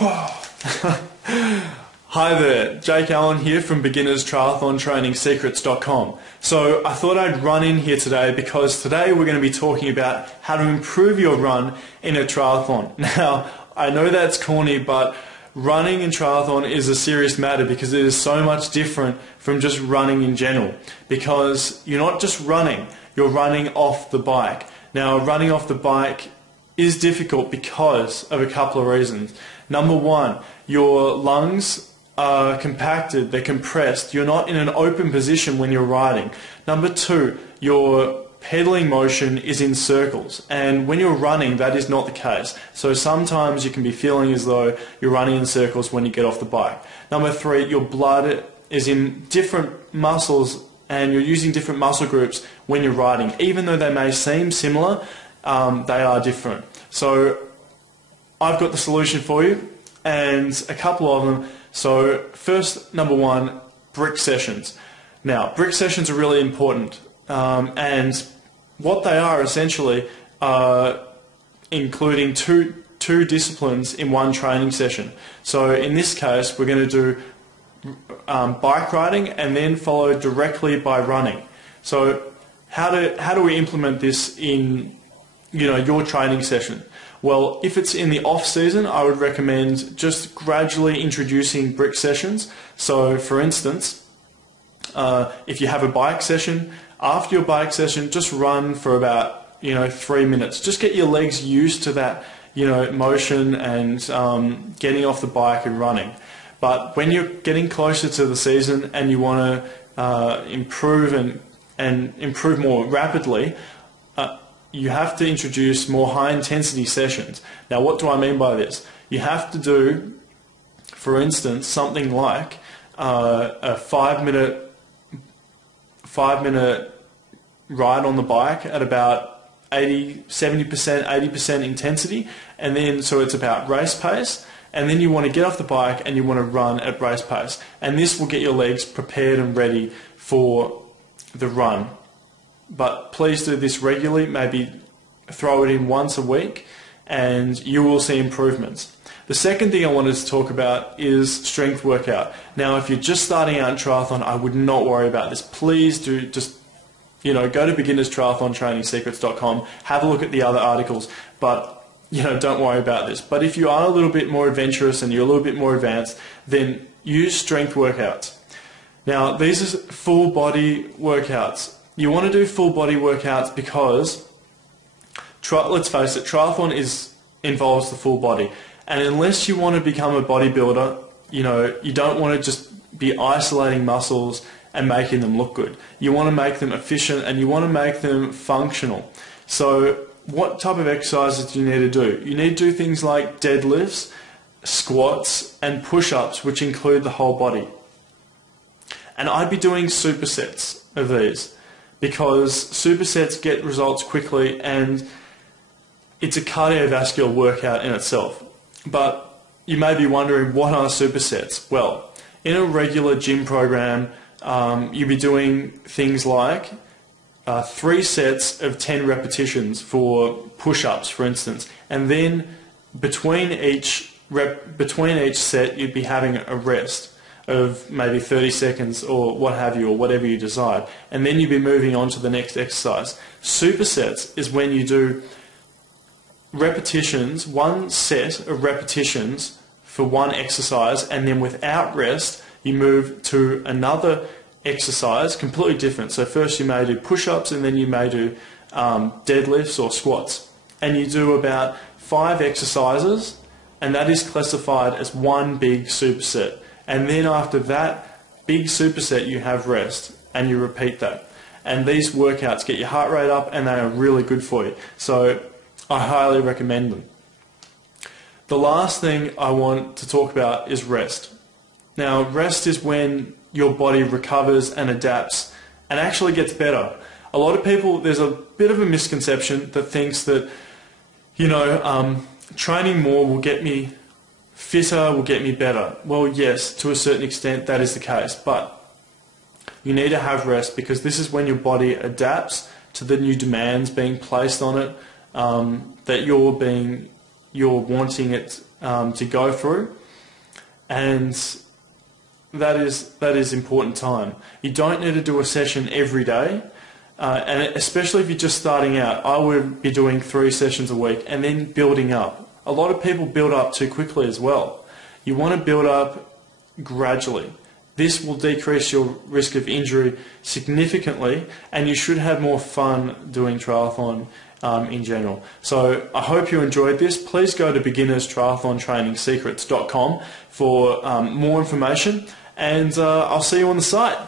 Hi there, Jake Allen here from beginnerstriathlontrainingsecrets.com. So I thought I'd run in here today because today we're going to be talking about how to improve your run in a triathlon. Now, I know that's corny, but running in triathlon is a serious matter because it is so much different from just running in general. Because you're not just running, you're running off the bike. Now, running off the bike is difficult because of a couple of reasons. Number one, your lungs are compacted, they're compressed, you're not in an open position when you're riding. Number two, your pedaling motion is in circles, and when you're running that is not the case. So sometimes you can be feeling as though you're running in circles when you get off the bike. Number three, your blood is in different muscles and you're using different muscle groups when you're riding. Even though they may seem similar, they are different. So I've got the solution for you, and a couple of them. So first, number one, brick sessions. Now, brick sessions are really important, and what they are essentially are including two disciplines in one training session. So in this case, we're going to do bike riding and then followed directly by running. So how do we implement this in your training session? Well, if it's in the off season, I would recommend just gradually introducing brick sessions. So for instance, if you have a bike session, after your bike session, just run for about 3 minutes. Just get your legs used to that motion and getting off the bike and running. But when you're getting closer to the season and you want to improve and improve more rapidly, you have to introduce more high-intensity sessions. Now, what do I mean by this? You have to do, for instance, something like a 5-minute ride on the bike at about 70%, 80% intensity, and then so it's about race pace. And then you want to get off the bike and you want to run at race pace. And this will get your legs prepared and ready for the run. But please do this regularly, maybe throw it in once a week, and you will see improvements. The second thing I wanted to talk about is strength workout. Now, if you're just starting out in triathlon, I would not worry about this. Please do just go to beginnerstriathlontrainingsecrets.com, have a look at the other articles, but don't worry about this. But if you are a little bit more adventurous and you're a little bit more advanced, then use strength workouts. Now, these are full body workouts. You want to do full body workouts because, let's face it, triathlon involves the full body. And unless you want to become a bodybuilder, you don't want to just be isolating muscles and making them look good. You want to make them efficient and you want to make them functional. So what type of exercises do you need to do? You need to do things like deadlifts, squats, and push-ups, which include the whole body. And I'd be doing supersets of these because supersets get results quickly and it's a cardiovascular workout in itself. But you may be wondering, what are supersets? Well, in a regular gym program, you'll be doing things like 3 sets of 10 repetitions for push-ups, for instance, and then between each set you'd be having a rest of maybe 30 seconds or what have you, or whatever you decide, and then you'd be moving on to the next exercise. Supersets is when you do repetitions, one set of repetitions for one exercise, and then without rest you move to another exercise completely different. So first you may do push-ups and then you may do deadlifts or squats, and you do about 5 exercises, and that is classified as one big superset. And then after that big superset you have rest and you repeat that. And these workouts get your heart rate up and they are really good for you. So I highly recommend them. The last thing I want to talk about is rest. Now, rest is when your body recovers and adapts and actually gets better. A lot of people, there's a bit of a misconception that thinks that, training more will get me fitter, will get me better. Well, yes, to a certain extent that is the case, but you need to have rest because this is when your body adapts to the new demands being placed on it, that you're wanting it to go through, and that is important time. You don't need to do a session every day, and especially if you're just starting out, I would be doing 3 sessions a week and then building up. A lot of people build up too quickly as well. You want to build up gradually. This will decrease your risk of injury significantly, and you should have more fun doing triathlon in general. So I hope you enjoyed this. Please go to beginnerstriathlontrainingsecrets.com for more information, and I'll see you on the site.